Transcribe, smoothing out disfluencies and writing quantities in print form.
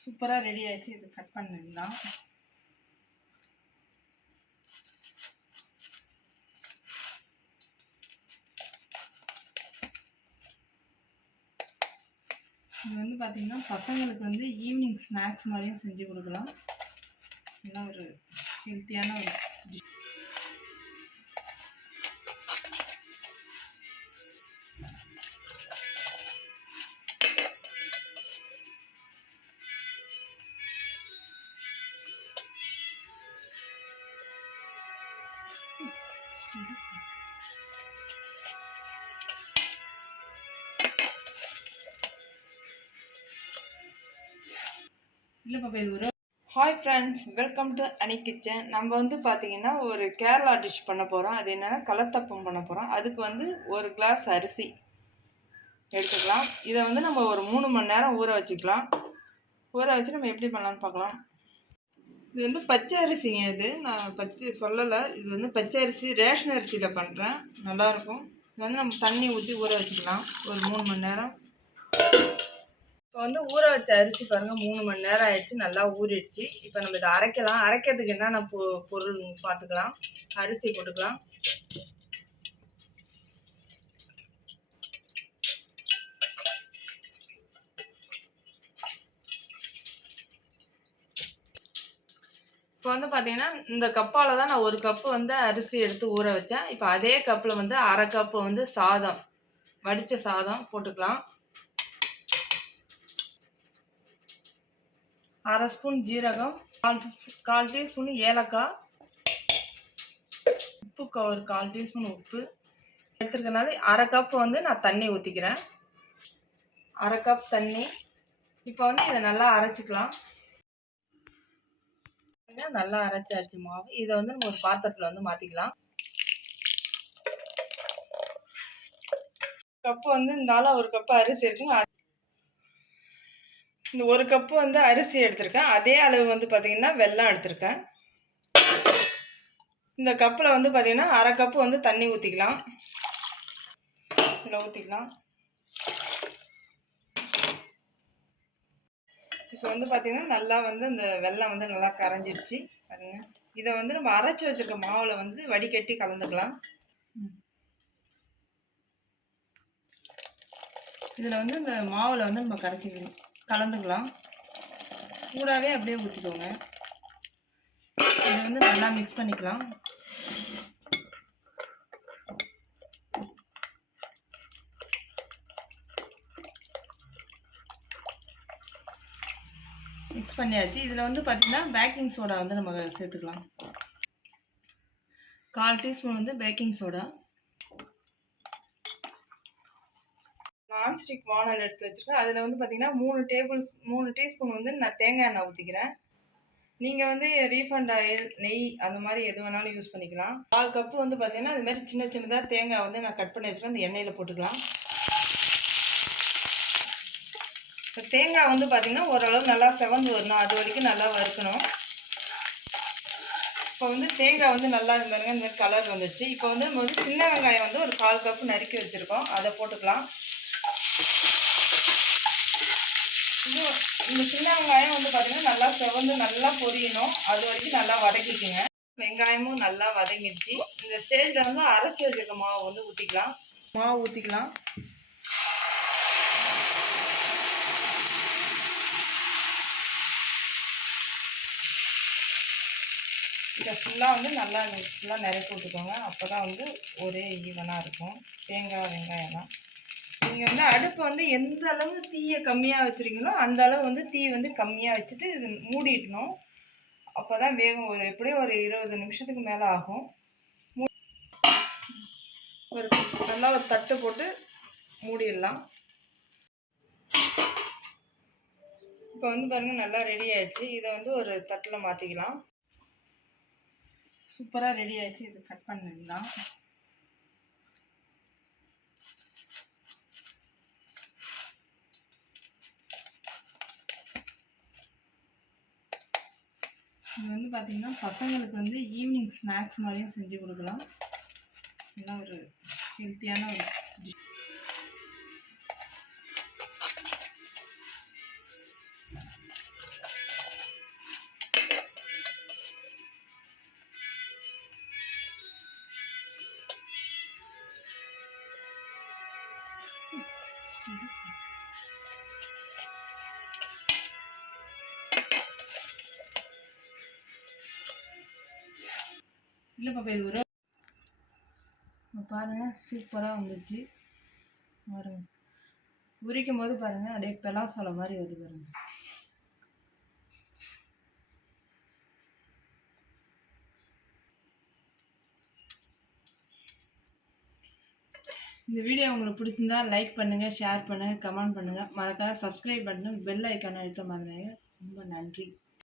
சூப்பராக ரெடி ஆயிடுச்சு. இது கட் பண்ணிடலாம். இது வந்து பார்த்திங்கன்னா பசங்களுக்கு வந்து ஈவினிங் ஸ்நாக்ஸ் மாதிரியும் செஞ்சு கொடுக்கலாம். நல்லா ஒரு ஹெல்த்தியான ஒரு டிஷ். இல்லை பாப்பா, இது ஒரு ஹாய் ஃப்ரெண்ட்ஸ், வெல்கம் டு அனி கிச்சன். நம்ம வந்து பார்த்திங்கன்னா ஒரு கேரளா டிஷ் பண்ண போகிறோம். அது என்னென்னா கலத்தப்பம் பண்ண போகிறோம். அதுக்கு வந்து ஒரு கிளாஸ் அரிசி எடுத்துக்கலாம். இதை வந்து நம்ம ஒரு 3 மணி நேரம் ஊற வச்சுக்கலாம். ஊற வச்சு நம்ம எப்படி பண்ணலான்னு பார்க்கலாம். இது வந்து பச்சை அரிசிங்க. இது நான் பச்சை சொல்லலை. இது வந்து பச்சை அரிசி, ரேஷன் அரிசியில் பண்ணுறேன். நல்லாயிருக்கும். இது வந்து நம்ம தண்ணி ஊற்றி ஊற வச்சுக்கலாம் ஒரு 3 மணி நேரம். இப்போ வந்து ஊற வச்ச அரிசி பாருங்கள் 3 மணி நேரம் ஆயிடுச்சு. நல்லா ஊறிடுச்சு. இப்போ நம்ம இதை அரைக்கலாம். அரைக்கிறதுக்கு என்னென்ன பொருள் பார்த்துக்கலாம். அரிசி போட்டுக்கலாம். இப்போ வந்து பார்த்தீங்கன்னா இந்த கப்பால் தான் நான் 1 கப்பு வந்து அரிசி எடுத்து ஊற வச்சேன். இப்போ அதே கப்பில் வந்து 1/2 கப்பு வந்து சாதம், வடித்த சாதம் போட்டுக்கலாம். 1/2 ஸ்பூன் ஜீரகம், 1/4 டீஸ்பூன் ஏலக்காய், உப்பு ஒரு 1/4 டீஸ்பூன் உப்பு எடுத்துருக்கனால 1/2 கப்பு வந்து நான் தண்ணி ஊற்றிக்கிறேன். 1/2 கப் தண்ணி. இப்போ வந்து இதை நல்லா அரைச்சிக்கலாம். நல்லா அரைச்சாச்சு மாவு. இதை வந்து நம்ம ஒரு பாத்திரத்தில் வந்து மாற்றிக்கலாம். கப்பு வந்து இருந்தாலும் 1 கப்பு அரிசி எடுத்துக்கோங்க. இந்த 1 கப்பு வந்து அரிசி எடுத்திருக்கேன். அதே அளவு வந்து பார்த்திங்கன்னா வெல்லம் எடுத்திருக்கேன். இந்த கப்பில் வந்து பார்த்திங்கன்னா 1/2 கப்பு வந்து தண்ணி ஊற்றிக்கலாம். இதில் ஊற்றிக்கலாம். இப்போ வந்து பார்த்திங்கன்னா நல்லா வந்து இந்த வெல்லம் வந்து நல்லா கரைஞ்சிருச்சு பாருங்கள். இதை வந்து நம்ம அரைச்சி வச்சுருக்க மாவில் வந்து வடிகட்டி கலந்துக்கலாம். இதில் வந்து இந்த மாவில் வந்து நம்ம கலந்துக்கலாம். சூடாகவே அப்படியே ஊற்றிக்கோங்க. இதை வந்து நல்லா மிக்ஸ் பண்ணிக்கலாம். மிக்ஸ் பண்ணியாச்சு. இதில் வந்து பார்த்திங்கன்னா பேக்கிங் சோடா வந்து நம்ம சேர்த்துக்கலாம். 1/4 டீஸ்பூன் வந்து பேக்கிங் சோடா. நான்ஸ்டிக் வானல் எடுத்து வச்சுருக்கேன். அதில் வந்து பார்த்திங்கன்னா 3 டீஸ்பூன் வந்து நான் தேங்காய் எண்ணெய் ஊற்றிக்கிறேன். நீங்கள் வந்து ரீஃபண்ட் ஆயில், நெய் அந்த மாதிரி எது வேணாலும் யூஸ் பண்ணிக்கலாம். 1/4 கப்பு வந்து பார்த்திங்கன்னா அதுமாதிரி சின்னதாக தேங்காய் வந்து நான் கட் பண்ணி வச்சுருக்கேன். அந்த எண்ணெயில் போட்டுக்கலாம். இப்போ தேங்காய் வந்து பார்த்திங்கன்னா ஓரளவு நல்லா செவந்து வரணும். அது வரைக்கும் நல்லா வறுக்கணும். இப்போ வந்து தேங்காய் வந்து நல்லா இந்த மாதிரி கலர் வந்துடுச்சு. இப்போ வந்து நம்ம வந்து சின்ன வெங்காயம் வந்து ஒரு 1/4 கப்பு நறுக்கி வச்சுருக்கோம். அதை போட்டுக்கலாம். இந்த சின்ன வெங்காயம் வந்து பார்த்திங்கன்னா நல்லா செவந்து நல்லா பொரியணும். அது வரைக்கும் நல்லா வதக்கிக்குங்க. வெங்காயமும் நல்லா வதங்கிடுச்சு. இந்த ஸ்டேஜில் வந்து அரைச்சி வச்சுருக்க மாவு வந்து ஊற்றிக்கலாம். இதை ஃபுல்லாக வந்து நல்லா நிரப்பி விட்டுக்கோங்க. அப்போ தான் வந்து ஒரே ஈவனாக இருக்கும் தேங்காய் வெங்காயம்லாம். நீங்கள் வந்து அடுப்பை வந்து எந்த அளவு தீயை கம்மியாக வச்சுருக்கீங்களோ அந்த அளவு வந்து தீ வந்து கம்மியாக வச்சுட்டு இது மூடிடணும். அப்போ தான் வேகும். எப்படியும் ஒரு 20 நிமிஷத்துக்கு மேலே ஆகும். நல்லா ஒரு தட்டு போட்டு மூடிடலாம். இப்போ வந்து பாருங்கள் நல்லா ரெடி ஆயிடுச்சு. இதை வந்து ஒரு தட்டில் மாற்றிக்கலாம். சூப்பராக ரெடி ஆயிடுச்சு. இது கட் பண்ணிடலாம். இது வந்து பார்த்திங்கன்னா பசங்களுக்கு வந்து ஈவினிங் ஸ்நாக்ஸ் மாதிரியும் செஞ்சு கொடுக்கலாம். நல்லா ஒரு ஹெல்த்தியான ஒரு டிஷ். இல்லை பாப்பா இது பாருங்கள் சூப்பராக வந்துச்சு பாருங்க. உரிக்கும் போது பாருங்கள் அப்படியே பலாசோளம் மாதிரி வருது பாருங்க. இந்த வீடியோ உங்களுக்கு பிடிச்சிருந்தா லைக் பண்ணுங்கள், ஷேர் பண்ணுங்கள், கமெண்ட் பண்ணுங்கள், மறக்காம சப்ஸ்கிரைப் பண்ணுங்கள், பெல் ஐக்கானை அழுத்த மாதிரி. ரொம்ப நன்றி.